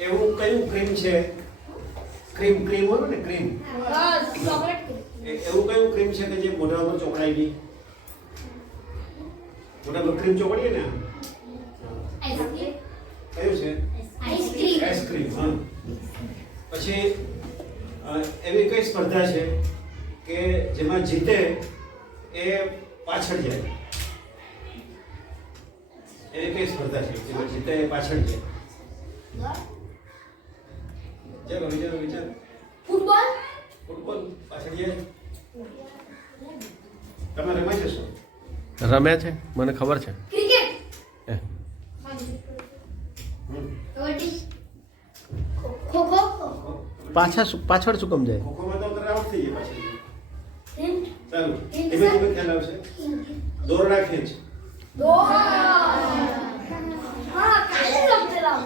એવું કયું ક્રીમ છે? ક્રીમ ક્રીમ હોય ને ક્રીમ, ચોકલેટ એવું કયું ક્રીમ છે કે જે મોઢા ઉપર ચોકડાય નહીં? મોઢા પર ક્રીમ ચોકડીએ ને આઈસ્ક્રીમ કયું છે? Ice cream ice cream. હા. પછી એવી કઈ સ્પર્ધા છે કે જેમાં જીતે એ પાછળ જાય? એવી કઈ સ્પર્ધા છે જેમાં જીતે એ પાછળ જાય? ચાલો વિચાર. ફૂટબોલ ફૂટબોલ પાછળ જાય? તમે રમાઈ જશો? રમ્યા છે, મને ખબર છે. ક્રિકેટ એ, કબડ્ડી ખોખો પાછળ શું કમ જાય? ખોખોમાં તો અંદર આઉટ થઈ જાય પાછળ. હિન્ટ ચાલો ધીમે ધીમે ખ્યાલ આવશે. દોરડા ખેંચ. હા કાલે રમતેલા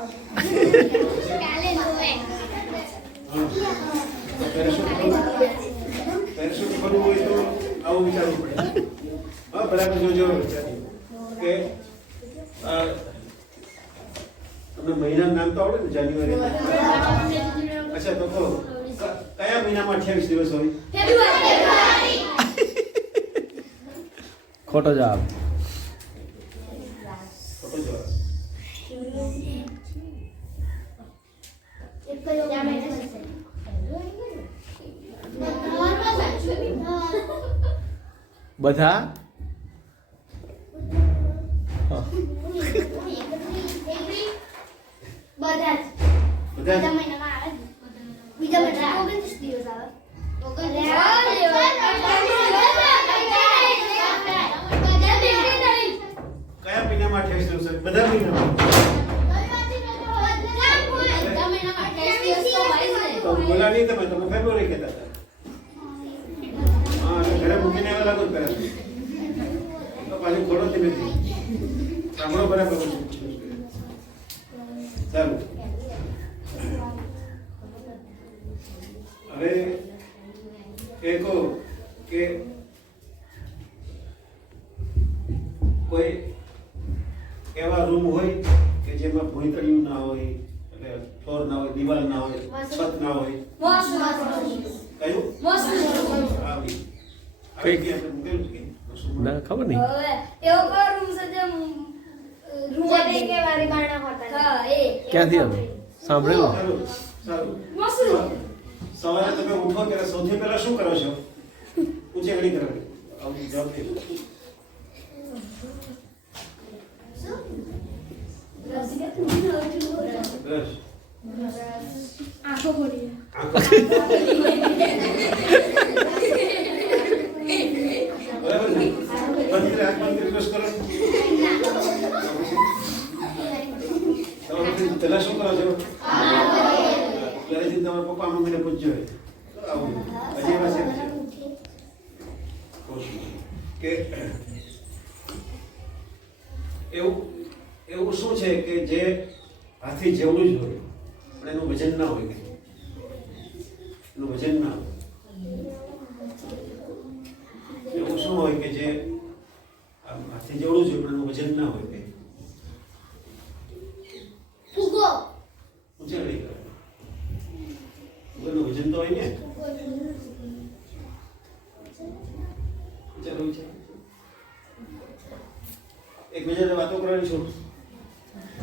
કાલે નવે હા. તો પેરાશૂટ કરવું હોય તો આવું વિચારવું પડે. હા, બરાબર જોજો કે તમને મહિનાનું નામ તો આવડે ને? જાન્યુઆરી. અચ્છા, તો કહો કયા મહિનામાં 28 દિવસ હોય? ફેબ્રુઆરી ખોટો જવાબ. ખોટો જવાબ. એક કયો મહિનો બધા બધા બધા મહિનામાં આવે બીજા બધા 29 દિવસ આવે કયા મહિનામાં 28 દિવસ હોય? બધા મહિનામાં. તો બોલા નહીં તમે ફેબ્રુઆરી કહેતા હતા. હા, એટલે ઘરે મૂકીને આવ્યા લાગો જ તો પાછું ખોડો જ નથી. સાંભળો બરાબર. ચાલો હવે એ કહો કે કોઈ એવા રૂમ હોય કે જેમાં ભૂંયતળિયું ના હોય, એટલે ફ્લોર ના હોય, દિવાલ ના હોય, છત ના હોય. કયું? આવી કઈ? કે આપણે મૂકેલું છે કે વસ્તુમાં? ના ખબર નહીં. ક્યાંથી આવ્યું? સાંભળેલું. સારું સારું. સવારે તમે ઉઠો ત્યારે સૌથી પહેલા શું કરો છો? ઉચેકડી કરવાની. આવું જવાબ દે. બ્રશ. આંખો ખોલી આંખો. બરાબર ને? બંધ કરી આંખ બંધ કરી બ્રશ કરો. તમે પહેલા શું કરો છો? ઘરેથી તમારા પપ્પા મમ્મીને પૂછજો. આવું હજી એવા છે કે એવું શું છે કે જે હાથી જેવડું જ હોય પણ એનું વજન ના હોય? કે એનું વજન ના હોય. એવું શું હોય કે જે હાથી જેવડું જ હોય પણ એનું વજન ના હોય? કે ફુગો ઉચેકડી કરે. એનું વજન તો હોય ને. ચાલો છે એકબીજાને વાતો કરવાની છો?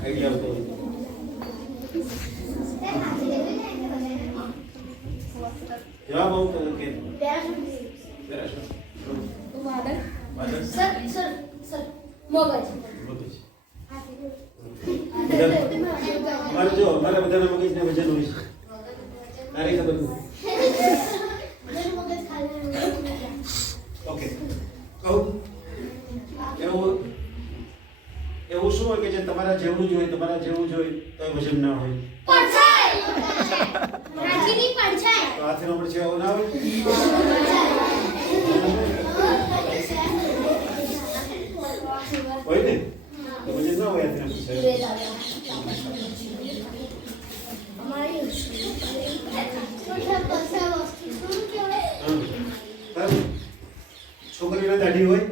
આઈડિયા આવતો હોય. જવાબ આવતો કે પેરાશૂટ. વાદળ. સર મગજ મગજ. અમારે જો અમારા બધાના મગજને વજન હોય છે. નારી ખબર નથી. ઓકે, કહું એવું શું હોય કે જે તમારા જેવું જ હોય, તમારા જેવું જ હોય તો વજન ના હોય? હાથીની પડછાઈ તો હાથીનો પડછાયો ના હોય? હોય ને? તો વજન ના હોય હાથીનો પડછાયો. છોકરીને દાઢી હોય?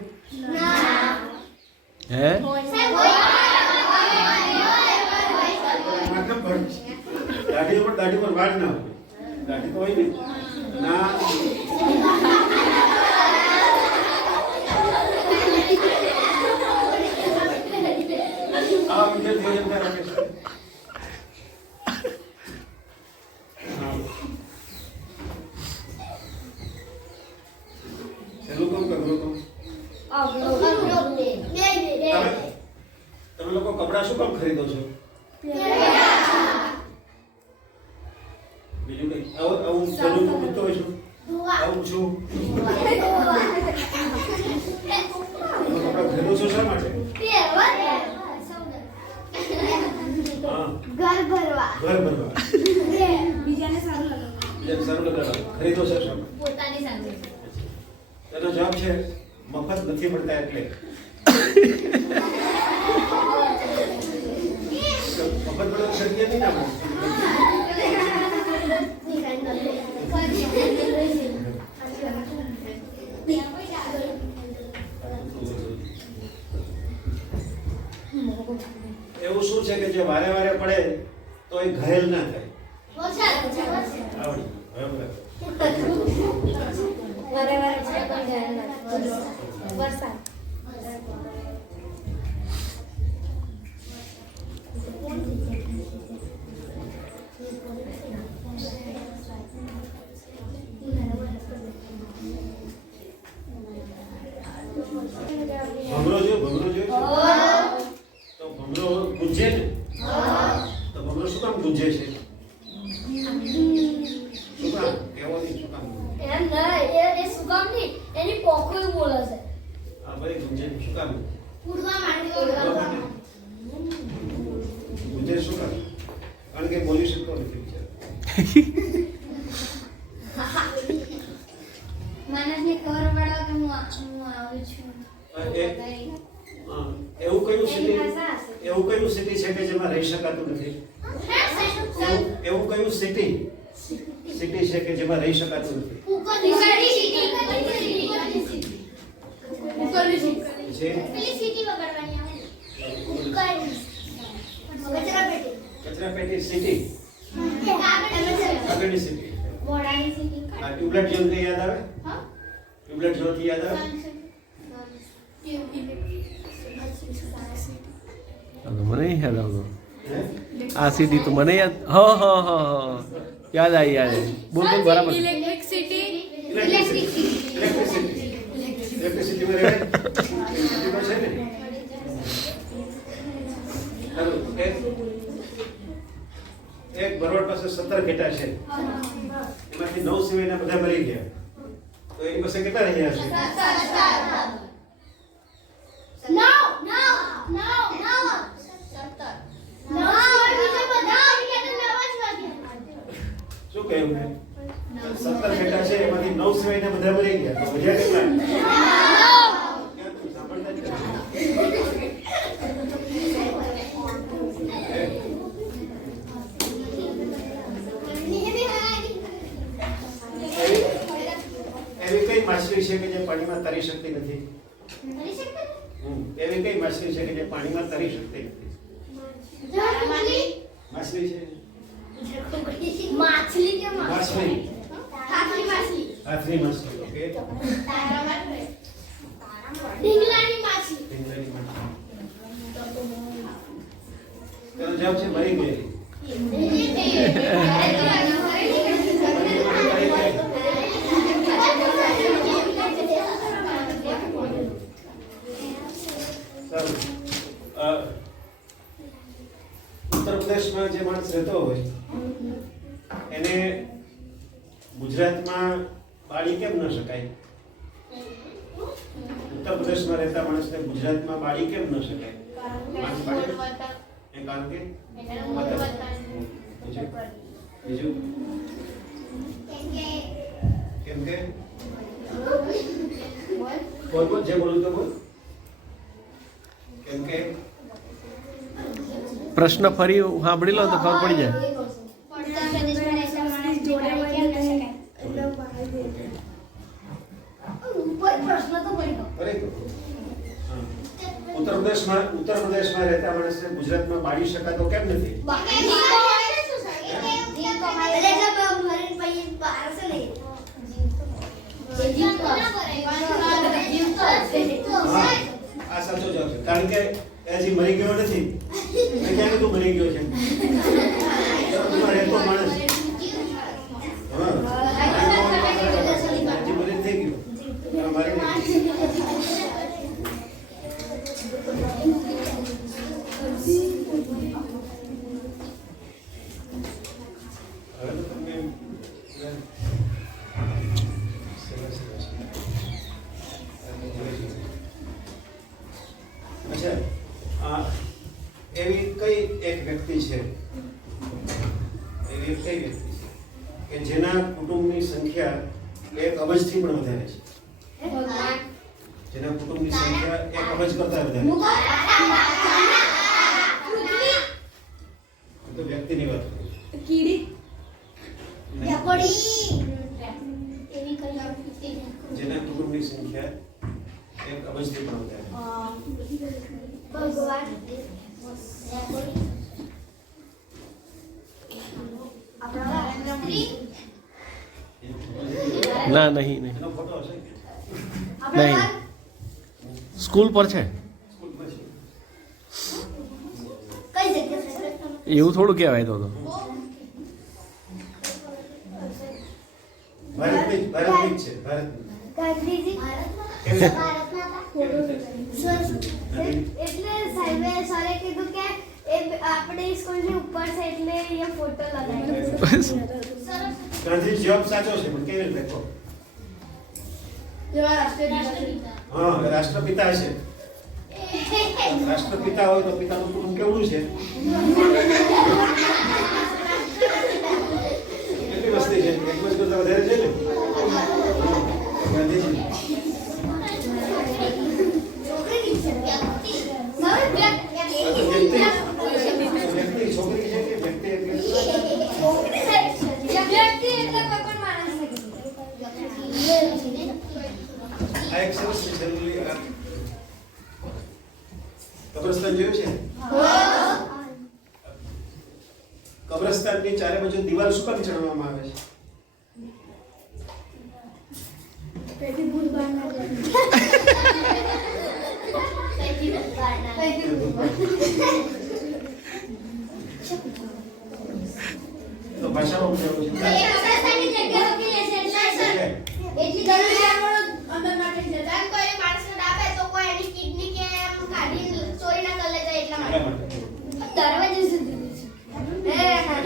હે? માથા પર દાઢી પર વાળ ના હોય. દાઢી તો હોય ને. ના. આ વિદ્યાર્થીઓ એમ રાખે છે. છેલ્લું કામ કરવું તો તમે લોકો કપડા શું કામ ખરીદો છો? બીજું કઈ આવું છેલ્લું કામ પૂછતો હોય છું આવું છું તમે કપડા ખરીદો છો શા માટે? ઘર ભરવા બીજાને સારું લગાડવા ખરીદો છો શા માટે? પોતાની સાથે તેનો જવાબ છે મફત નથી મળતા એટલે. મફત મળે શક્ય નહીં ના બને. એવું શું છે કે જે વારે વારે પડે તો એ ઘાયલ ના થાય? આવડી વરસાદ ભમરો જો તો ભમરો ગુંજે ને તો ભમરો શું કામ ગુંજે છે? શું કામ કેવો નહીં શું કામ? એમ નહીં એ શું કામ નહીં એની પોખો બોલે છે આ ભાઈ ગુંજે શું કામ? ઉડવા માટે ગુંજે શું કામ? કારણ કે બોલી શકતો નથી બિચારો. માણસને ખબર પડવા કે હું આવું છું એવું કયું સિટી છે કે જેમાં રહી શકાતું નથી? એવું કયું સિટી છે કે જેમાં રહી શકાતું નથી? કચરા પેટી સિટી આગળની સિટી. ટ્યુબલાઇટ જોન કઈ યાદ આવે? ટ્યુબલાઇટ જોન યાદ આવે? મને નહીં યાદ આવતો. આ સિટી તો મને યાદ યાદ આવી. બોલ બરાબર. ઇલેક્ટ્રિસિટીમાં રહે સિટીમાં છે ને. એક બરોડ પાસે 17 ઘેટા છે, એમાંથી 9 સિવાયના બધા મરી ગયા, તો એની પાસે કેટલા રહ્યા છે? શું કહ્યું મેં? 17 ઘેટા છે, એમાંથી 9 સિવાયના બધા મરી ગયા, તો વધ્યા કેટલા? સાંભળતા જ નથી. એવી કઈ માછલી છે કે જે પાણીમાં તરી શકતી નથી? એવી કઈ માછલી છે કે જે પાણીમાં તરી શકતી નથી? માછલી છે? માછલી કે માછલી હાથની માછલી હાથની માછલી. ઓકે, ઢીંગલાની માછલી. ઢીંગલાની માછલી. તેનો જવાબ છે મરી ગયેલી. ઉત્તર પ્રદેશમાં જે માણસ રહેતો હોય એને ગુજરાતમાં બાળી કેમ ન શકાય? ઉત્તર પ્રદેશમાં રહેતા માણસને ગુજરાતમાં બાળી કેમ ન શકાય? માણસ બાળી એ કારણ કે બીજું કેમ કે બોલ જે બોલું તો બોલ. કેમ કે પ્રશ્ન ફરી સાંભળી લો તો ખબર પડી જાય. ઉત્તર પ્રદેશમાં રહેતા માણસને ગુજરાતમાં બાળી શકાતો કેમ નથી? એક કઈ વ્યક્તિ છે કે જેના કુટુંબની સંખ્યા 1 અબજથી પણ વધારે છે? જેના કુટુંબની સંખ્યા 1 અબજ કરતા વધારે છે. તો વ્યક્તિની વાત કરું છું. કીડી જેના કુટુંબની સંખ્યા 1 અબજથી પણ વધારે ભગવાન આપણા સ્ત્રી ના નહીં નહીં એનો ફોટો હશે કે નહીં સ્કૂલ પર છે સ્કૂલમાં છે? કઈ જગ્યાએ એવું થોડું કહેવાય તો ભારતની જ છે. ભારતની. ગાંધીજી કેવી? એટલે સાહેબે સરે કીધું કે એ આપણી સ્કૂલની ઉપર છે એટલે અહીંયા ફોટો લગાવ્યો. ગાંધી જવાબ સાચો છે પણ કેવી રીતે કહો? હા રાષ્ટ્રપિતા છે. રાષ્ટ્રપિતા હોય તો પિતાનું કુટુંબ કેવડું છે? કેટલી વસ્તી છે? 1 અબજ કરતા વધારે છે ને? ગાંધીજી. વ્યક્તિ છોકરી છે કે વ્યક્તિ એટલે આ એક સરસ છે. જરૂરી કબ્રસ્તાન જોયું છે? કબ્રસ્તાનની ચારે બાજુ દિવાલ શું કામ ચડાવવામાં આવે છે? તો ભાષામાં કેવું છે?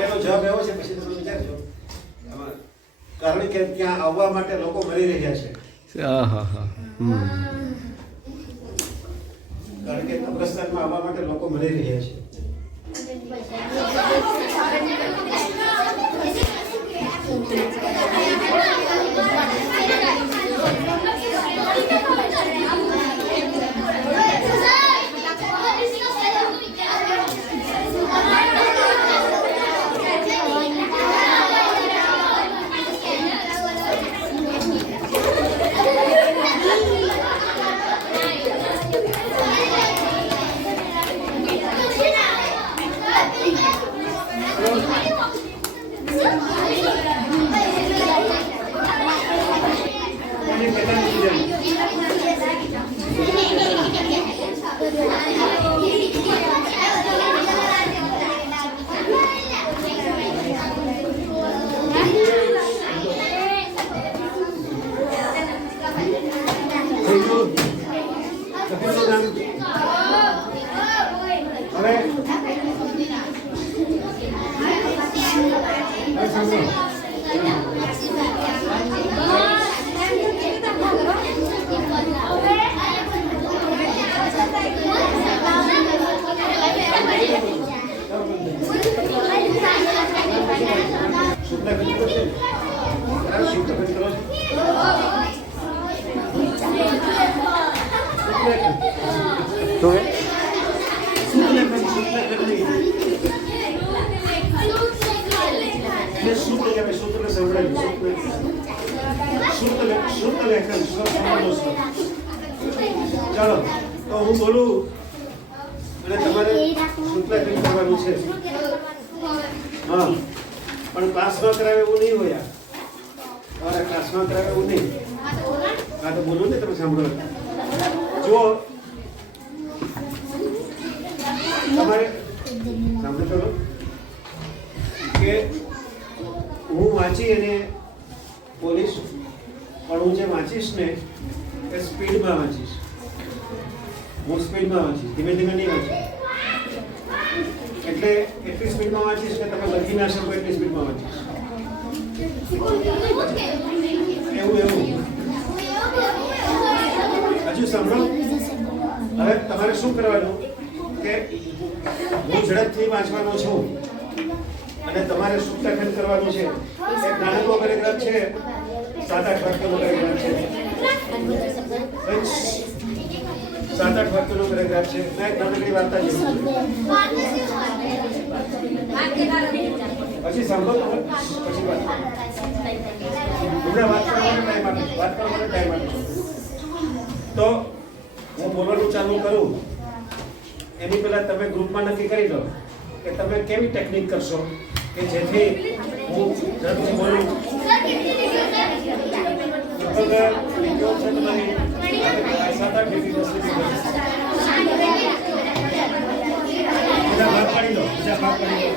એનો જવાબ એવો છે પછી તમે વિચારજો. આમાં કારણ કે ત્યાં આવવા માટે લોકો મરી રહ્યા છે. હા હા હા કારણ કે કબ્રસ્તાનમાં આવવા માટે લોકો મરી રહ્યા છે. ચાલો તો હું બોલું અને તમારે સૂત્રાંકન કરવાનું છે. હા પણ ક્લાસમાં કરાવે એવું નહીં હોય. તમારે ક્લાસમાં કરાવે એવું નહીં. હા તો બોલું ને તમે સાંભળો. જો તમારે સાંભળો ચલો કે હું વાંચી અને બોલીશ પણ હું જે વાંચીશ ને એ સ્પીડમાં વાંચીશ. હું સ્પીડમાં વાંચીશ, ધીમે ધીમે નહીં વાંચીશ. એટલે એટલી સ્પીડમાં વાંચીશ કે તમે લખી ના શકો એટલી સ્પીડમાં વાંચીશ. એવું હજુ સાંભળો. હવે તમારે શું કરવાનું કે હું ઝડપથી વાંચવાનો છું અને તમારે સૂત્રાખંડ કરવાનું છે. એક નાનકડો પેરેગ્રાફ છે, 7-8 વાક્યનો પેરેગ્રાફ છે. 7-8 વાક્યનો પેરેગ્રાફ છે. એક નાનકડી વાર્તા છે. પછી સાંભળો તમે, પછી વાત હમણાં વાત કરવાનો ટાઈમ આપો. તો હું બોલવાનું ચાલુ કરું એની પહેલા તમે ગ્રુપમાં નક્કી કરી લો કે તમે કેવી ટેકનિક કરશો કે જેથી હું ઝડપથી બોલું. લગભગ છે તમારી 7-8 ડિગ્રી 10 ડિગ્રી. બીજા ભાગ પાડી લો, બીજા ભાગ પાડી લો.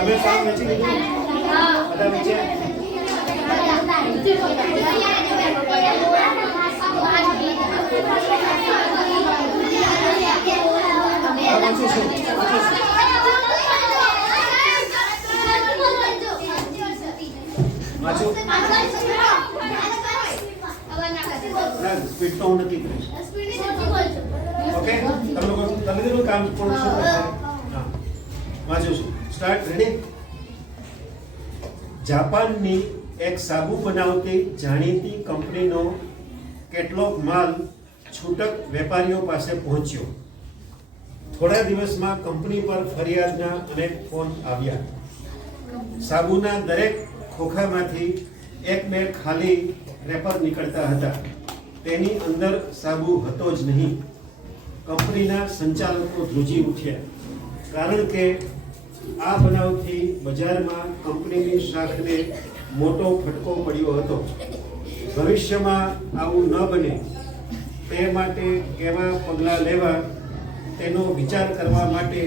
હવે કામ વેચી લીધું બધા નીચે સ્પીડ તો હું નક્કી કરીશ. ઓકે, તમે લોકો તમે કેટલું કામ પૂરું શું કરશે? હા, વાંચું છું. સ્ટાર્ટ. રેડી? જાપાનની એક સાબુ બનાવતી જાણીતી કંપનીનો કેટલોક માલ છૂટક વેપારીઓ પાસે પહોંચ્યો. થોડા દિવસમાં કંપની પર ફરિયાદના અનેક ફોન આવ્યા. સાબુના દરેક ખોખામાંથી એક બે ખાલી રેપર નીકળતા હતા. તેની અંદર સાબુ હતો જ નહીં. કંપનીના સંચાલકો ધ્રુજી ઉઠ્યા, કારણ કે આ બનાવથી બજારમાં કંપનીની શાખને મોટો ફટકો પડ્યો હતો. ભવિષ્યમાં આવું ન બને તે માટે કેવા પગલાં લેવા તેનો વિચાર કરવા માટે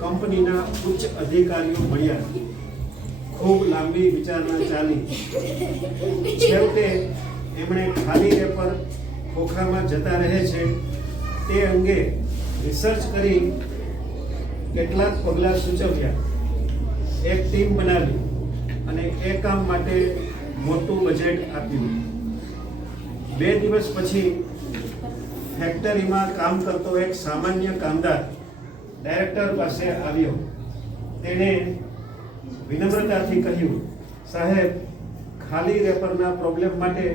કંપનીના ઉચ્ચ અધિકારીઓ મળ્યા. ખૂબ લાંબી વિચારણા ચાલી. છેવટે એમણે ખાલી રેપર ખોખામાં જતા રહે છે તે અંગે રિસર્ચ કરી કેટલાક પગલાં સૂચવ્યા. એક ટીમ બનાવી અને એ કામ માટે મોટું બજેટ આપ્યું. 2 દિવસ પછી ફેક્ટરીમાં કામ કરતો એક સામાન્ય કામદાર ડાયરેક્ટર પાસે આવ્યો. તેણે વિનમ્રતાથી કહ્યું, સાહેબ, ખાલી રેપરના પ્રોબ્લેમ માટે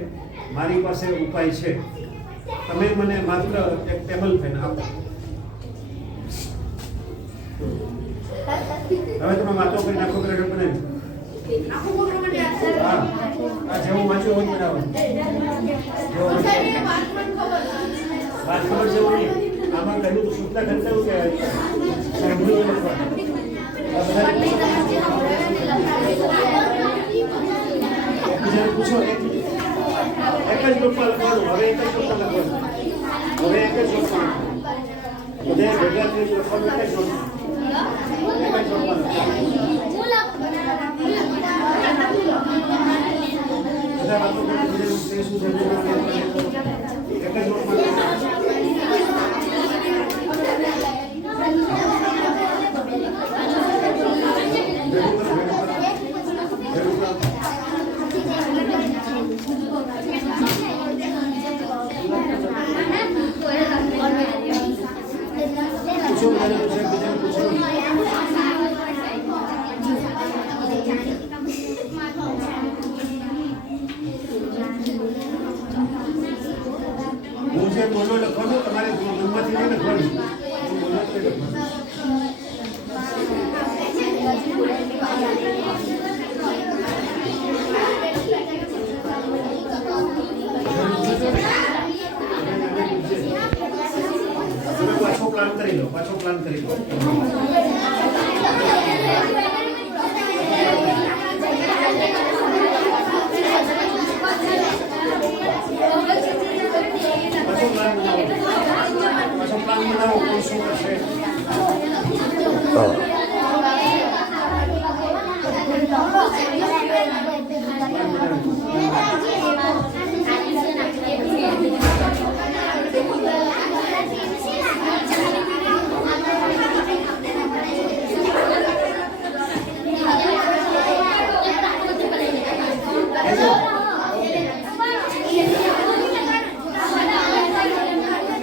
મારી પાસે ઉપાય છે. તમે મને માત્ર એક ટેબલ ફેન આપો. હવે તમે વાતો કરી નાખો પ્રોગ્રામ બનાવી. હા, આ જેવું વાંચ્યું હોય બનાવો. વાત ખબર જેવું નહીં. આમાં કહ્યું તો સૂચના કરતા એવું કે સાંભળ્યું લખવાનું. એકબીજાને પૂછો. એક જ ગ્રુપમાં લખવાનું. હવે એક જ ગ્રુપમાં લખવાનું. હવે એક જ ગ્રુપમાં બધા ભેગા થઈ લખવાનું. એક જ ગ્રુપમાં બધા વાતો કરી શું હું બોલો લખવાનું. તમારે મનમાંથી નહીં લખવાનું. હું બોલો તો લખવાનું. પ્લાન કરી દો. પાછો પ્લાન બનાવો કોણ શું કરશે.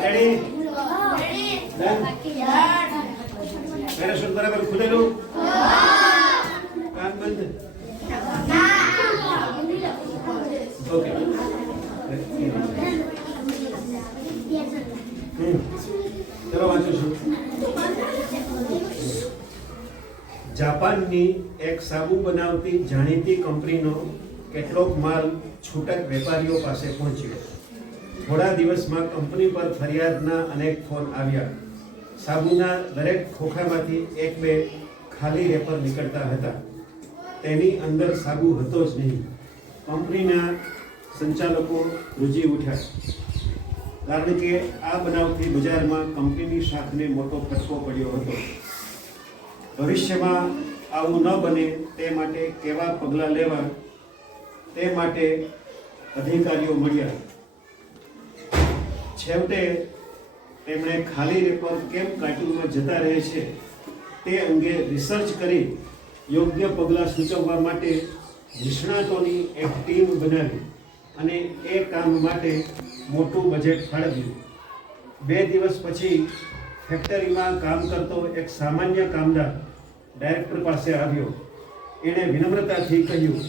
રેડી? પેરાશૂટ બરાબર ખુલેલું? કાન બંધ? ઓકે. ચલો વાંચું છું. જાપાનની એક સાબુ બનાવતી જાણીતી કંપનીનો કેટલોક માલ છૂટક વેપારીઓ પાસે પહોંચ્યો. થોડા દિવસમાં કંપની પર ફરિયાદના અનેક ફોન આવ્યા. સાબુના દરેક ખોખામાંથી એક બે ખાલી રેપર નીકળતા હતા. તેની અંદર સાબુ હતો જ નહીં. કંપનીના સંચાલકો ધ્રુજી ઉઠ્યા, કારણ કે આ બનાવથી બજારમાં કંપનીની શાખને મોટો ફટકો પડ્યો હતો. ભવિષ્યમાં આવું ન બને તે માટે કેવા પગલાં લેવા તે માટે અધિકારીઓ મળ્યા. છેવટે તેમણે ખાલી રેપર કેમ કાર્ટૂનમાં જતા રહે છે તે અંગે રિસર્ચ કરી યોગ્ય પગલાં સૂચવવા માટે નિષ્ણાતોની એક ટીમ બનાવી અને એ કામ માટે મોટું બજેટ ફાળવ્યું. 2 દિવસ પછી ફેક્ટરીમાં કામ કરતો એક સામાન્ય કામદાર ડાયરેક્ટર પાસે આવ્યો. એણે વિનમ્રતાથી કહ્યું,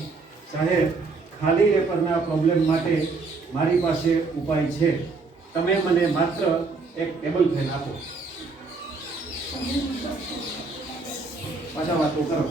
સાહેબ, ખાલી રેપરના પ્રોબ્લેમ માટે મારી પાસે ઉપાય છે. તમે મને માત્ર એક ટેબલ ફેન આપો. પાછા વાતો કરો.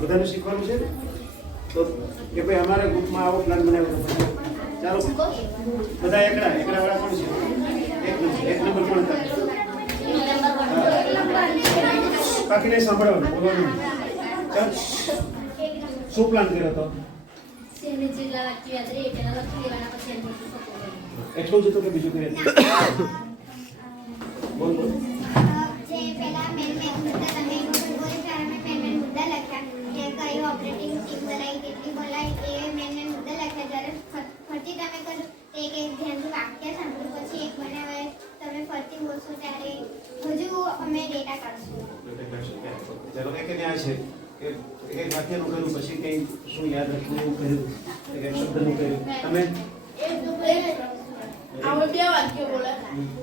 બધાને શીખવાનું છે તો કે ભાઈ અમારા ગ્રુપમાં આવો પ્લાન બનાવ્યો. ચાલો બધા એકડા વાળા કોણ છે? એક નંબર કોણ હતા? બાકીને સાંભળવાનું, બોલવાનું. ચાલ, શું પ્લાન કર્યો હતો? એટલું જ હતું કે બીજું કંઈ? બોલ બોલ. માર્કેટિંગ ટીમ બનાવી કેટલી બોલાવી એ મેં મુદ્દા લખ્યા. જ્યારે ફરતી તમે કરો એક ધ્યાનથી વાક્ય સાંભળ્યું પછી એક બનાવે તમે ફરતી બોલશો ત્યારે હજુ અમે ડેટા કાઢશું. ચાલો એક આ છે કે એક વાક્યનું કર્યું પછી કંઈ શું યાદ રાખવું એવું કર્યું એક શબ્દનું કર્યું તમે આવો બે વાક્ય બોલે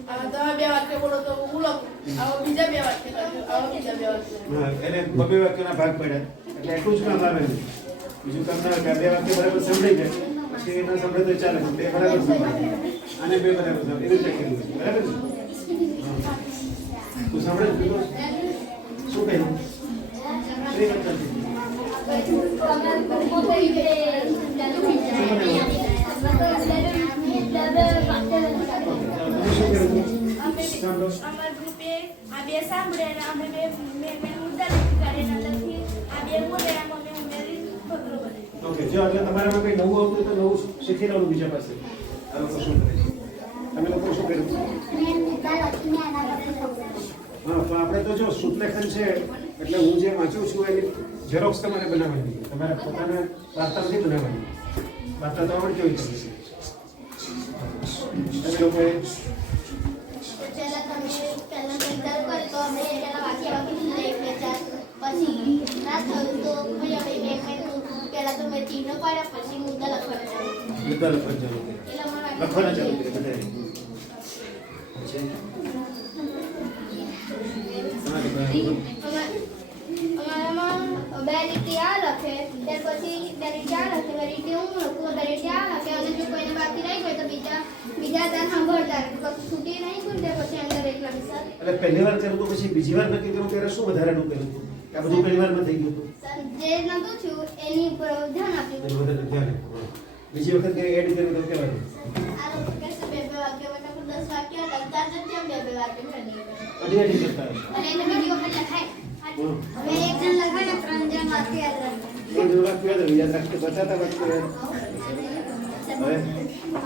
હવે તમે બે વાક્ય બોલો તો હું લખું. આવો બીજા બે વાક્ય કરજો. આવો બીજા બે વાક્ય. હા એને બબે વાક્યોના ભાગ પડ્યા એટલે એટલું જ કામ આવે નહીં. બીજું કામ ના આવે બે વાક્ય બરાબર સંભળાઈ જાય પછી ના સંભળે તો ચાલે પણ બે બરાબર સંભળાય અને બે બરાબર સંભળાય એ રીતે કર્યું છે બરાબર ને તું સાંભળે શું કહ્યું અમાર ગ્રુપે આ બે સાંભળે અને અમે બે મેં મુદ્દા લખી કાઢ્યા લખી આ બે બોલે આમ અમે ઉમેરી ફકરો બને. ઓકે જો એટલે તમારામાં કંઈ નવું આવતું તો નવું શીખી લેવાનું બીજા પાસે આ લોકો શું કરે છે તમે લોકો શું કર્યું મેં મુદ્દા લખીને આના પર ખબર. હા તો આપણે તો જો શુદ્ધલેખન છે એટલે હું જે વાંચું છું એની ઝેરોક્સ તમારે બનાવવાની તમારે પોતાના વાર્તા નથી બનાવવાની વાર્તા તો આવડતી હોય તમને તમે લોકોએ પહેલા નિર્ધાર કરે તો અમે પહેલા વાક્ય લખી લઈએ બે ચાર પછી ના થયું તો પછી અમે પહેલા તો મેં ચિહ્નો પાડ્યા પછી મુદ્દા લખવાના ચાલુ. મુદ્દા લખવાનું ચાલુ કર્યું. એટલે અમારા લખવાના ચાલુ કર્યા બધાએ. પછી અમારામાં બે રીતે આ લખે ત્યાર પછી બે રીતે આ લખે બે રીતે હું લખું બે રીતે આ લખે અને જો કોઈને બાકી રહી ગયું તો બીજા ત્યાં સાંભળતા રહે પછી છૂટી નહીં ગયું ત્યાર પછી અંદર એક લખી સર એટલે પહેલી વાર કર્યું તો પછી બીજી વાર નક્કી કર્યું ત્યારે શું વધારાનું કર્યું હતું કે આ બધું પહેલી વારમાં થઈ ગયું હતું જે નતું થયું એની ઉપર ધ્યાન આપ્યું એનું વધારે ધ્યાન આપ્યું. બીજી વખત કંઈ એડ કર્યું તો કહેવાય આ લોકો કહેશે બે વાક્ય મને 10 વાક્ય લખતા જ કેમ બે વાક્ય બની અઢી અઢી કરતા હશે. અને એને બીજી વખત લખાય. હમ. હવે એક જણ લખાય ને 3 જણ વાક્ય યાદ રાખે. એ જ વાક્ય યાદ રાખીને બતાતા વાક્ય હવે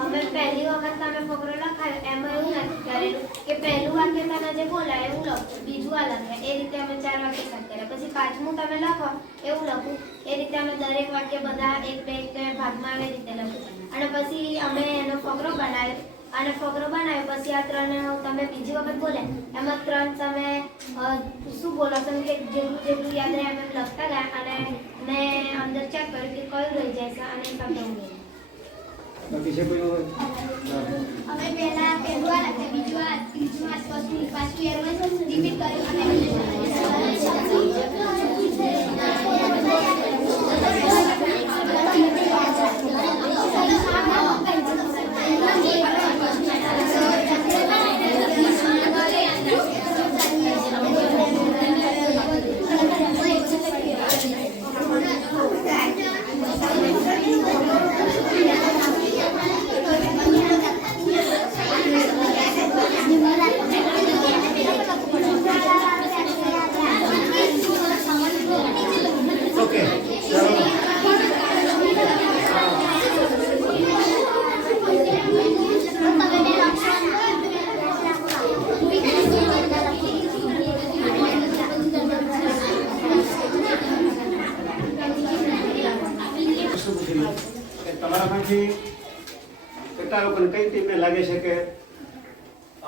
અમે પહેલી વખત તમે ફકરો લખાયો એમાં એવું નથી કરેલું કે પહેલું વાક્ય તમે જે બોલાય એવું લખો બીજું આ લખે એ રીતે અમે 4 વાક્ય સાથે કર્યા પછી પાંચમું તમે લખો એવું લખું એ રીતે અમે દરેક વાક્ય બધા એક બે ભાગમાં આવે એ રીતે લખું અને પછી અમે એનો ફકરો બનાવ્યો અને ફકરો બનાવ્યો પછી આ ત્રણ તમે બીજી વખત બોલે એમાં ત્રણ તમે શું બોલો છો કે જેટલું યાદ રહે એમ લખતા ગયા અને મેં અંદર ચેક કર્યું કે કયું રહી જાય છે અને તમને ઉમેર્યું. બાકી છે કોઈ અમે પહેલા પહેલું આ લખે બીજું આ ત્રીજું આ પછી પાછું એમ જ રિપીટ કર્યું અને ઓકે ચાલો તમારામાંથી કેટલા લોકોને કઈ ટીમને લાગે છે કે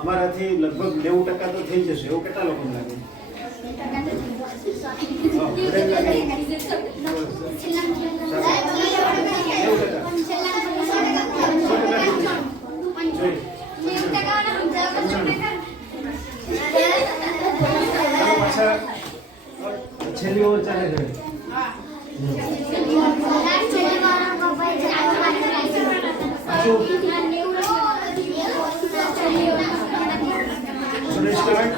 અમારાથી લગભગ 90% તો થઈ જશે એવું કેટલા લોકોને લાગે હા, બધાને લાગે? પાછા છેલ્લી ઓવર ચાલે છે Should I start?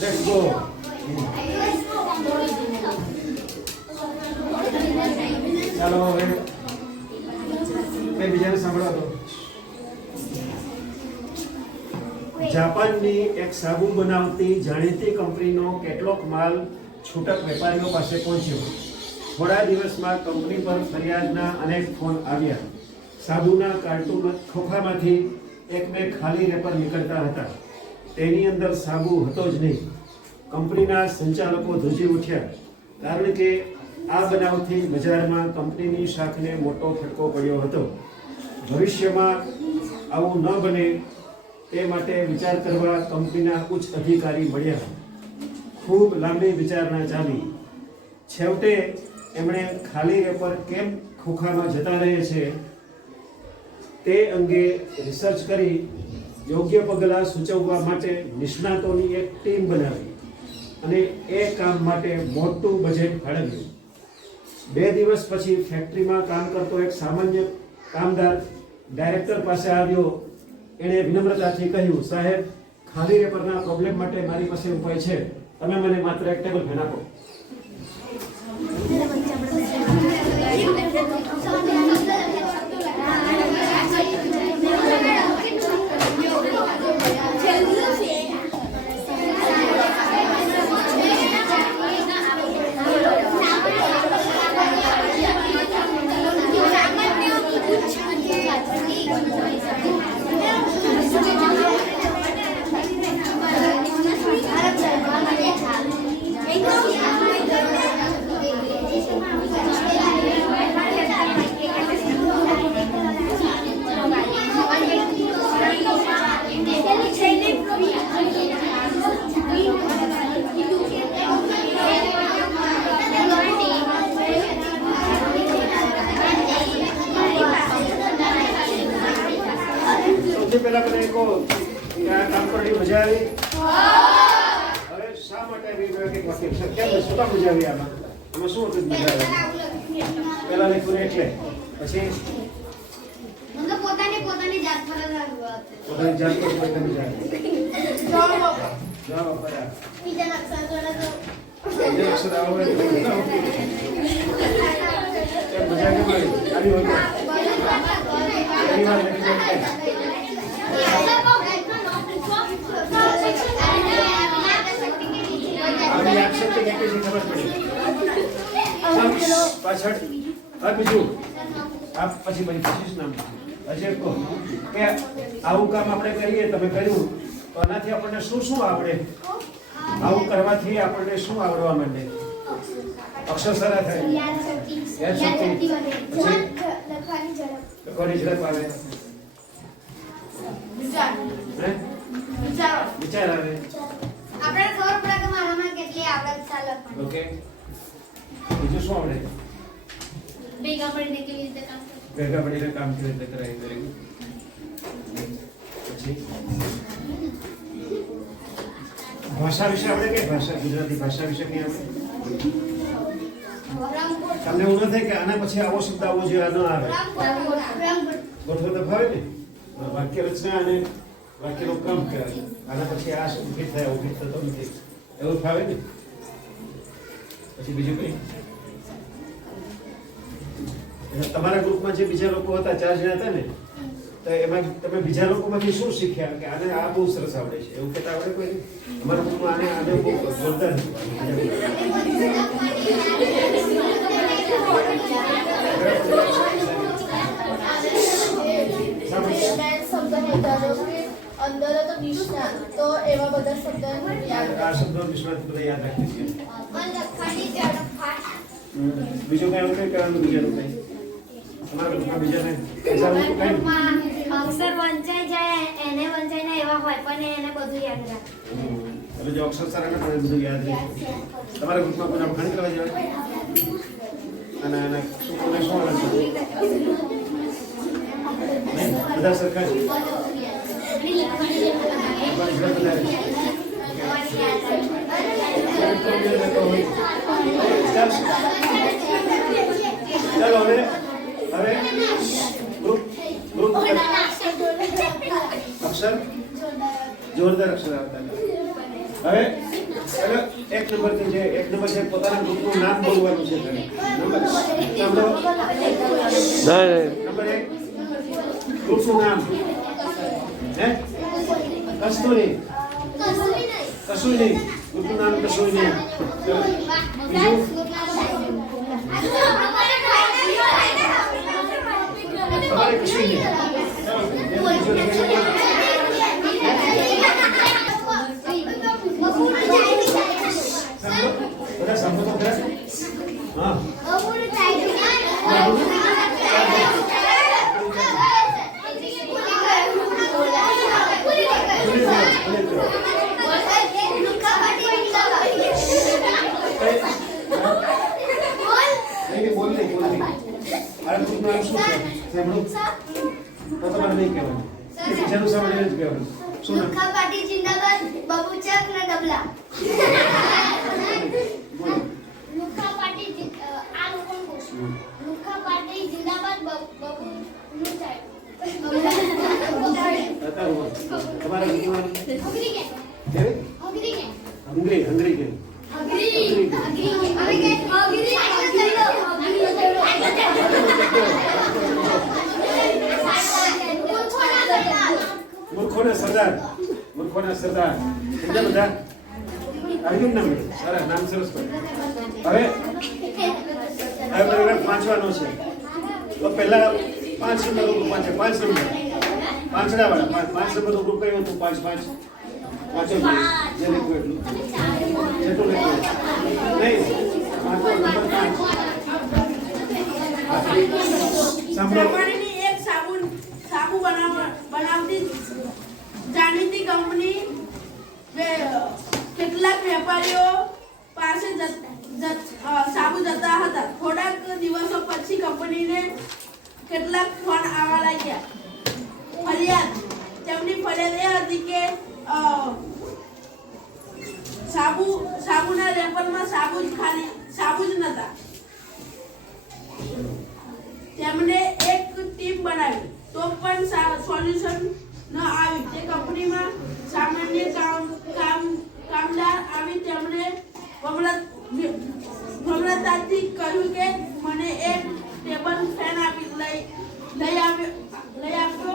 Let's go. ચાલો હવે બીજાને સાંભળો તો જાપાનની એક સાબુ બનાવતી જાણીતી કંપનીનો કેટલોક માલ છૂટક વેપારીઓ પાસે પહોંચ્યો. થોડા દિવસમાં કંપની પર ફરિયાદના અનેક ફોન આવ્યા. સાબુના કાર્ટૂન ખોખામાંથી એક બે ખાલી રેપર નીકળતા હતા. તેની અંદર સાબુ હતો જ નહીં. કંપનીના સંચાલકો ધ્રુજી ઉઠ્યા, કારણ કે આ બનાવથી બજારમાં કંપનીની શાખને મોટો ફટકો પડ્યો હતો. ભવિષ્યમાં આવું ન બને તે માટે વિચાર કરવા કંપનીના ઉચ્ચ અધિકારી મળ્યા. ખૂબ લાંબી વિચારણા ચાલી. છેવટે એમણે ખાલી રેપર કેમ ખોખામાં જતા રહે છે તે અંગે રિસર્ચ કરી યોગ્ય પગલાં સૂચવવા માટે નિષ્ણાતોની એક ટીમ બનાવી અને એ કામ માટે મોટું બજેટ ફાળવ્યું. 2 દિવસ પછી ફેક્ટરીમાં કામ કરતો એક સામાન્ય કામદાર ડાયરેક્ટર પાસે આવ્યો. એણે વિનમ્રતાથી કહ્યું, સાહેબ, ખાલી રેપરના પ્રોબ્લેમ માટે મારી પાસે ઉપાય છે. તમે મને માત્ર એક ટેબલ ફેન આપો. પહેલા મને કહો કે આ કામ કરવાની મજા આવી? હવે શા માટે આવી કેમ શું કામ મજા આવી? આમાં શું હતું મજા આવી? પહેલા લખ્યું એટલે પછી પોતાની જાત પર પોતાની જાત પર મજા આવી. જવાબ બરાબર. બીજા અક્ષર જોડે તો જે અક્ષર આવડે તો મજા કેમ આવી હોય? પહેલી વાર લખી આપણી યાદશક્તિ કેટલી છે ખબર પડી. પાછળ બીજું આપ પછી શું નામ હજી કહો કે આવું કામ આપણે કરીએ, તમે કર્યું તો આનાથી આપણને શું શું આવડે? આવું કરવાથી આપણને શું આવડવા માંડે? અક્ષર સારા થાય, યાદશક્તિ, લખવાની ઝડપ આવે, વિચાર આવે, આપણે ખબર પડે કે મારામાં કેટલી આવડત છે લખવાની. ઓકે. બીજું શું આવડે? ભેગા મળીને કેવી રીતે કામ કરવું. ભેગા મળીને કામ કેવી રીતે કરાય? Very good. પછી ભાષા વિશે આપણે કઈ ભાષા? ગુજરાતી ભાષા વિશે કઈ આપણે? તમને એવું ન થાય કે આના પછી આવો શબ્દ આવવો જોઈએ, આ ન આવે? ગોઠવો તો ફાવે ને. વાક્ય રચના અને વાક્યનો ક્રમ કહેવાય. આના પછી આ ઉભી થાય, ઉભી થતો નથી, એવું ફાવે ને. પછી બીજું કઈ? તમારા ગ્રુપમાં જે બીજા લોકો હતા, 4 જણા હતા ને, તો એમાં તમે બીજા લોકોમાંથી શું શીખ્યા કે આને આ બહુ સરસ આવડે છે? એવું કહેતા આવડે કોઈ? અમારા ગ્રુપમાં આને બહુ જોરદાર હતું. અંદર તો નિષ્ણાત તો એવા બધા શબ્દ આ શબ્દો નિષ્ણાત બધા યાદ રાખી છે. બીજું કઈ એવું કઈ કહેવાનું? બીજાનું કઈ તમારા ગ્રુપમાં બીજાને અક્ષર વંચાઈ જાય, એને વંચાઈ ના એવા હોય પણ એને બધું યાદ રાખે. એટલે જો અક્ષર સારા ને પણ બધું યાદ રહે. તમારા ગ્રુપમાં કોઈને વખાણ કરવા જાય અને એને શું કોને શું આવે છે? બધા સરખા છે. ચાલો હવે ગ્રુપ અક્ષર જોરદાર અક્ષર આવતા. હવે એક નંબરથી છે, એક નંબર છે પોતાના ગ્રુપનું નામ બોલવાનું છે. નંબર 1 ગ્રુપનું નામ હે કસ્તુરી. કસુરી ગ્રુપનું નામ કસુરી. બીજું તમારે કશું નહીં. કહેવાનું. જેનું સાંભળે એ જ કહેવાનું. શું નામ? લુખા પાટી જિંદાબાદ બબુચક ના ડબલા બોલો. લુખા પાટી આ લોકો લુખા પાટી જિંદાબાદ બબુ નું સાહેબ બતાવો. તમારા વિદ્યમાન અગરી કે કેવી? અગરી કે હંગરી કે અગરી હવે કે અગરી મૂર્ખોના સરદાર. મૂર્ખોના સરદાર. સમજ્યા બધા? આવી ગયું નામ? સરસ, નામ સરસ પડ્યું. હવે પેરેગ્રાફ વાંચવાનો છે. તો પહેલા 5 નંબર નું ગ્રુપ છે. 5 નંબર. પાંચડા વાળા 5 નંબર નું ગ્રુપ કયું હતું? 5 વાંચો. જેને કોઈ એટલું. જેટલું લખ્યું. નહીં. વાંચો નંબર 5. સાંભળો. જાપાનની એક સાબુ બનાવતી જાણીતી કંપની કેટલાક વેપારીઓ પાસે સાબુ જતા હતા. થોડાક દિવસો પછી કંપનીને કેટલાક ફોન આવવા લાગ્યા. તેમની ફરિયાદ એ હતી કે સાબુના રેપરમાં સાબુ જ નતા. તેમણે એક ટીમ બનાવી તો પણ સોલ્યુશન ન આવ્યું. તે કંપનીમાં સામાન્ય કામદાર આવી તેમણે નમ્રતાથી કહ્યું કે મને એક ટેબલ ફેન લઈ આપો.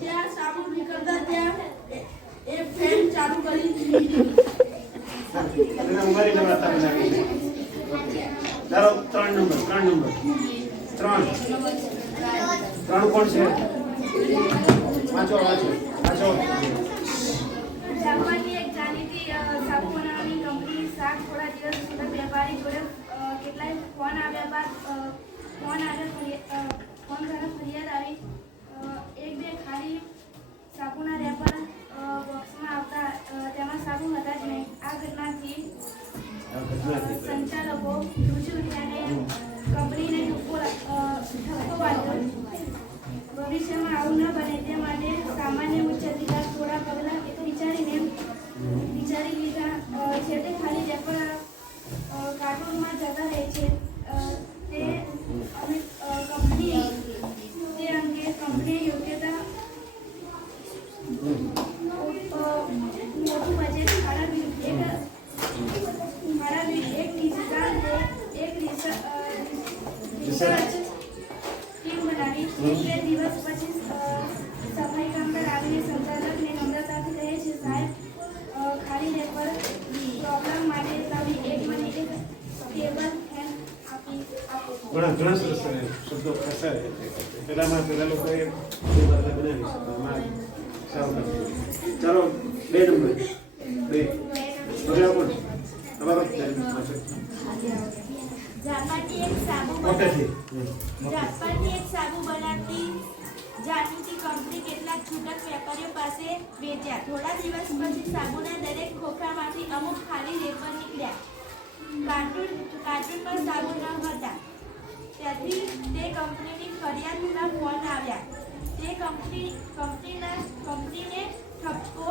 ત્યાં સાબુ નીકળતા ત્યાં એ ફેન ચાલુ કરી દીધી. ઉભારી નવરાતા બનાવી છે. ધારો 3 નંબર. 3 કોણ છે? વાંચો. જાપાનની એક જાણીતી સાબુ બનાવવાની કંપની શાક થોડા દિવસ સુરત વેપારી જોડે કેટલાય ફોન આવ્યા બાદ ફોન દ્વારા ફરિયાદ આવી. એક બે ખાલી સાબુના રેપર બોક્સમાં આવતા તેમાં સાબુ હતા જ નહીં. આ ઘટનાથી સંચાલકો રૂચી ઉઠ્યાને કંપનીને ઠપકો વાળ્યો. ભવિષ્યમાં આવું ન બને તે માટે સામાન્ય ઉચ્ચ અધિકાર થોડા પગલાં વિચારી લીધા. છેવટે ખાલી રેપર કાર્ટૂનમાં જતા રહે છે. તે અંગે કંપનીએ યોગ્યતા મોટું બજેટ ફાળવ્યું. એક રિસર્ચ ટીમ બનાવી. 2 દિવસ પછી સફાઈ કામદાર આવીને સંચાલકને નમ્રતાથી કહે છે, સાહેબ ખાલી રેપર પ્રોબ્લેમ માટે તમે મને એક ટેબલ ફેન આપી આપો. ઘણા સરસ શબ્દો ખસાય. પેલા લોકોએ બનાવી સારું. ચાલો 2 નંબર. 2 હવે કોણ? તમારો જાપાનની એક સાબુ બનાવતી જાણીતી કંપની કેટલાક છૂટક વેપારીઓ પાસે વેચ્યા. થોડા દિવસ પછી સાબુના દરેક ખોખામાંથી અમુક ખાલી રેપર નીકળ્યા. કાર્ટૂનમાં સાબુ ન હતા. ત્યાંથી તે કંપનીની ફરિયાદના ફોન આવ્યા. તે કંપનીને ઠપકો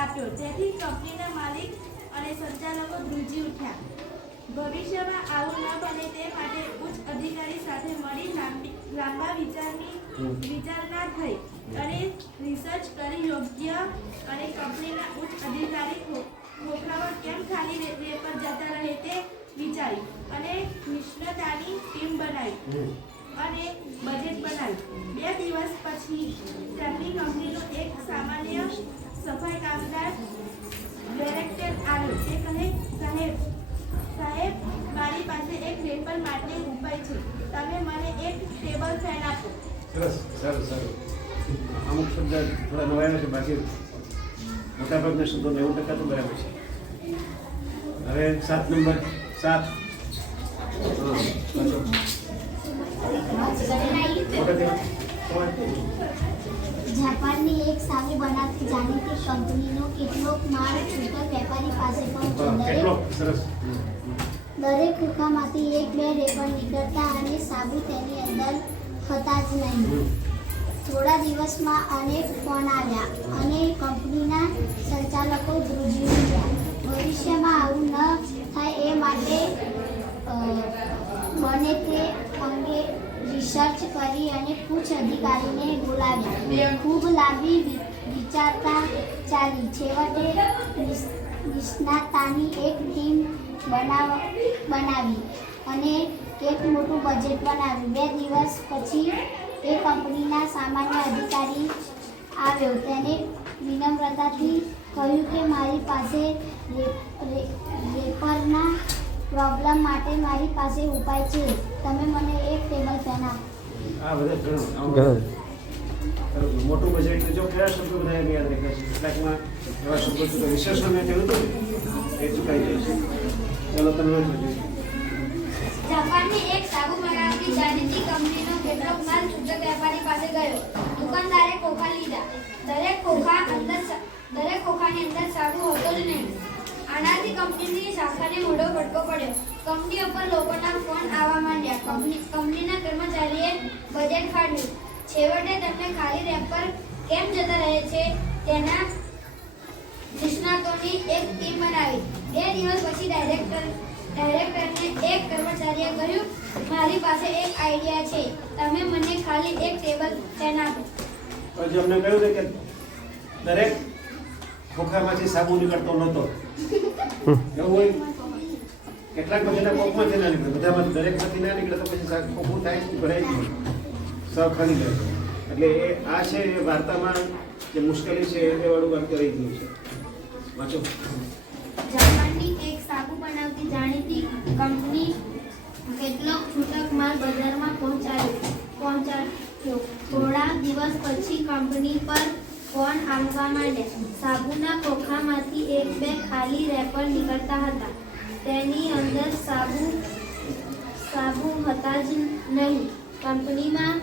આપ્યો. તેથી કંપનીના માલિક અને સંચાલકો ધ્રુજી ઉઠ્યા. ભવિષ્યમાં આવું ન બને તે માટે ઉચ્ચ અધિકારી સાથે મળી લાંબા વિચારણા થઈ અને રિસર્ચ કરી યોગ્ય અને કંપનીના ઉચ્ચ અધિકારી ખોખામાં કેમ ખાલી રેપર જતા રહે તે વિચારી અને નિષ્ણાતની ટીમ બનાવી અને બજેટ બનાવ્યું. 2 દિવસ પછી તેમની કંપનીનો એક સામાન્ય સફાઈ કામદાર ડાયરેક્ટર આવ્યો. તે કહે, સાહેબ મારી પાસે એક રેપર માટે ઉપાય છે. તમે મને એક ટેબલ ફેન આપો. સરસ. અમુક શબ્દ થોડા નવાયા છે. બાકી મોટાભાગના શબ્દો 90% તો બરાબર છે. હવે 7 નંબર. 7 જાપાનની એક સાબુ બનાવતી જાણીતી કંપનીનો કેટલોક માલ છૂટક વેપારી પાસે પહોંચ્યો. દરેક ખોખામાંથી 1-2 રેપર નીકળતા અને સાબુ તેની અંદર હતા જ નહીં. થોડા દિવસમાં અનેક ફોન આવ્યા અને કંપનીના સંચાલકો ધ્રુજી ઉઠ્યા. ભવિષ્યમાં આવું ન થાય એ માટે બને તે અંગે રિસર્ચ કરી અને ઉચ્ચ અધિકારીને બોલાવ્યા. ખૂબ લાંબી વિચારતા ચાલી. છેવટે નિષ્ણાતાની એક ટીમ બનાવી અને એક મોટું બજેટ બનાવ્યું. 2 દિવસ પછી એ કંપનીના સામાન્ય અધિકારી આવ્યો. તેને વિનમ્રતાથી કહ્યું કે મારી પાસે રેપરના પ્રોબ્લેમ માટે મારી પાસે ઉપાય છે. તમે મને એક ટેબલ ફેન આપો. આ બધા ઘણું મોટું બજેટ જો કયા શબ્દો બધા એને યાદ રાખ્યા છે. કેટલાકમાં એવા શબ્દો છે તો વિશેષણ મેં કહ્યું હતું એ ચૂકાઈ જાય છે. ચાલો તમે જાપાનની એક સાબુ બનાવતી જાણીતી કંપનીનો કેટલોક માલ છૂટક વેપારી પાસે ગયો. દુકાનદારે ખોખા લીધા. દરેક ખોખાની અંદર સાબુ હતો જ નહીં. આનાથી કંપનીની શાખાને મોટો ફટકો પડ્યો. કંપની ઉપર લોકોના ફોન આવવા માંડ્યા. કંપનીના કર્મચારીએ બજેટ કાઢ્યું. છેવટે તેમને ખાલી રેપર કેમ જતા રહે છે તેના નિષ્ણાતોની એક ટીમ બનાવી. 2 દિવસ પછી ડાયરેક્ટરને એક કર્મચારીએ કહ્યું, મારી પાસે એક આઈડિયા છે. તમે મને ખાલી એક ટેબલ ફેન આપો. પછી અમને કહ્યું કે દરેક ખોખામાંથી સાબુ નીકળતો નહોતો. એવું હોય કેટલાક બધાના કોકમાંથી ના નીકળે, બધામાંથી દરેકમાંથી ના નીકળે તો પછી ખોખું થાય જ ભરાય જ નહીં. સાવ ખાલી જાય. એટલે એ આ છે એ વાર્તામાં જે મુશ્કેલી છે એ વાળું વાક્ય રહી ગયું છે. વાંચો. જાપાનની એક સાબુ બનાવતી જાણીતી કંપની કેટલોક છૂટક માલ બજારમાં પહોંચાડ્યો. થોડા દિવસ પછી કંપની પર ફોન આવવા માંડ્યા. સાબુના ખોખામાંથી 1-2 ખાલી રેપર નીકળતા હતા. તેની અંદર સાબુ હતા જ નહીં. કંપનીમાં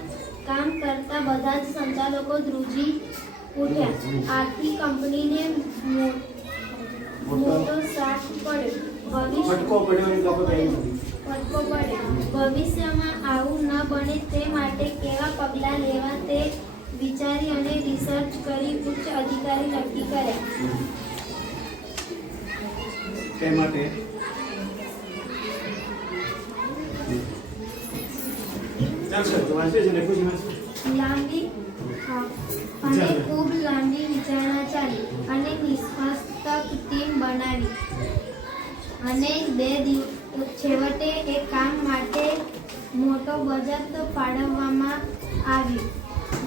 કામ કરતા બધા જ સંચાલકો ધ્રુજી ઉઠ્યા. આથી કંપનીને મોટો શાક પડ્યો. ફટકો પડ્યો એ લોકો કહ્યું. ભવિષ્યમાં આવું ન બને તે માટે કેવા પગલાં લેવા તે વિચારી અને રિસર્ચ કરી ઉચ્ચ અધિકારી નક્કી કર્યા. તે માટે ચાલશે તો વાંચે છે લખું છું ખૂબ લાંબી વિચારણા ચાલી અને નિષ્ણાત ટીમ બનાવી અને છેવટે એ કામ માટે મોટો બજેટ ફાળવવામાં આવ્યું.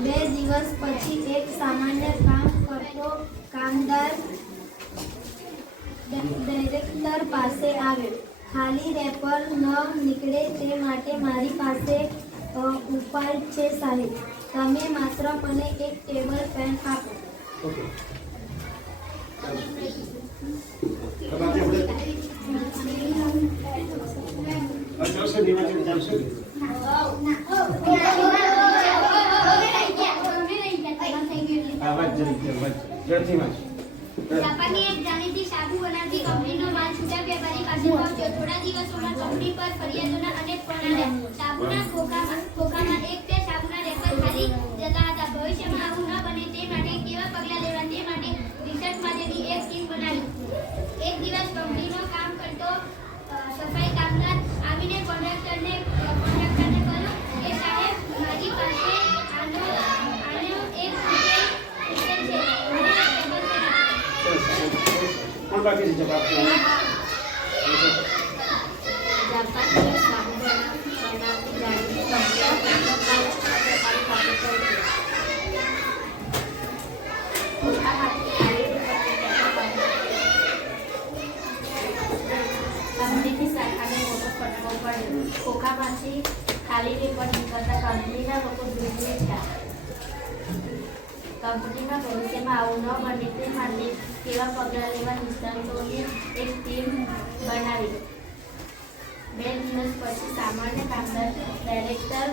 2 દિવસ પછી એક સામાન્ય કામ કરતો કામદાર ડાયરેક્ટર પાસે આવ્યો. ખાલી રેપર ન નીકળે તે માટે મારી પાસે ઉપાય છે સાહેબ. તમે માત્ર મને એક ટેબલ ફેન આપો. ઓકે. अब आते हैं चालશે દિવાળી ચાલશે. આવાજ જલ્દી વાંચ. જાપાનની એક જાણીતી સાબુ બનાવતી કંપનીનો માલ છૂટક વેપારી પાસે પહોંચ્યો. થોડા દિવસોમાં કંપની પર ફરિયાદોના અનેક ફોન આવ્યા. સાબુના ખોખામાં 1-2 સાબુના રેપર ખાલી જતા હતા. ભવિષ્યમાં આવું ન બને તે માટે કેવા પગલાં લેવા તે માટે રિસર્ચ માટેની એક ટીમ બનાવી. એક દિવસ કંપનીનો કામ કરતો સફાઈ કામદાર આવીને કોન્ટ્રાક્ટરને કહ્યું કે સાહેબ, મારી પાસે આનો એક ઉકેલ છે. કોણ બાકી છે જવાબ? જાપાનની સાબુ બનાવતી જાણીતી કંપનીની શાખાને મોટો ફટકો પડ્યો. ખોખામાંથી ખાલી રેપર નીકળતા કંપનીના લોકો ધ્રુજી ઉઠ્યા. કંપનીમાં ભવિષ્યમાં આવું ન બને તે માટે કેવા પગલાં લેવા નિષ્ણાતોની એક ટીમ બનાવી. 2 દિવસ પછી સામાન્ય કામદાર ડાયરેક્ટર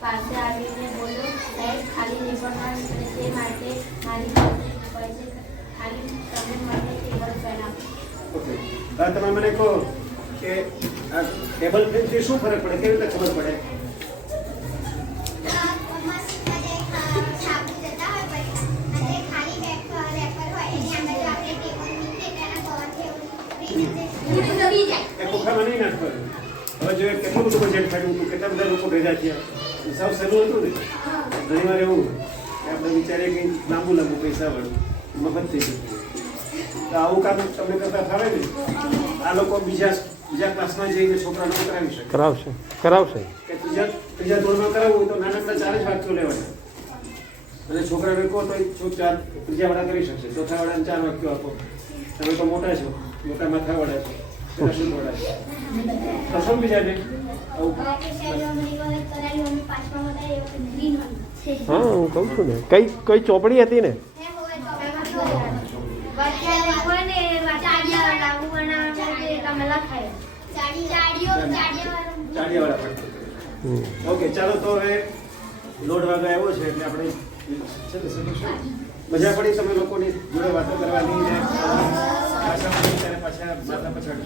પાસે આવીને બોલ્યો, સાહેબ, ખાલી રેપર ન નીકળે તે માટે મારી પાસે ઉપાય છે. ખાલી તમે મને ટેબલ ફેન આપો. ઓકે. તમે મને કહો કે આ ટેબલ ફેનથી શું ફરક પડે, કેવી રીતે ખબર પડે? નહીં નાખવાનું. હવે જો કેટલું બધું બજેટ કાઢ્યું હતું, કેટલા બધા લોકો ભેગા થયા, સાવ સહેલું હતું ને. ઘણી વાર એવું કે આપણે વિચારીએ કે લાંબુ પૈસા વાળું મફત થઈ જતું. તો આવું કામ તમને કરતા ફાવે ને. આ લોકો બીજા ક્લાસમાં જઈને છોકરાને કરાવી શકે. કરાવશે કે ત્રીજા ધોરણમાં કરાવવું હોય તો નાના 4 જ વાક્યો લેવાના. અને છોકરાને કહો તો ત્રીજા વાળા કરી શકશે, ચોથા વાળાને 4 વાક્યો આપો. તમે તો મોટા છો, મોટા માથા વાળા છો, પેલા શું વાળા છો, કશો બીજાને આવું. હા હું કહું છું ને કઈ ચોપડી હતી ને વાક્ય હોય ને એ વાક્ય લાંબુ બનાવવા માટે તમે લખાય. ચાડિયાવાળા પણ. ઓકે, ચાલો તો હવે 9 વાગે આવ્યો છે એટલે આપણે છે ને શું મજા પડી તમે લોકોની જોડે વાતો કરવાની ને પાછા માથા પછાડ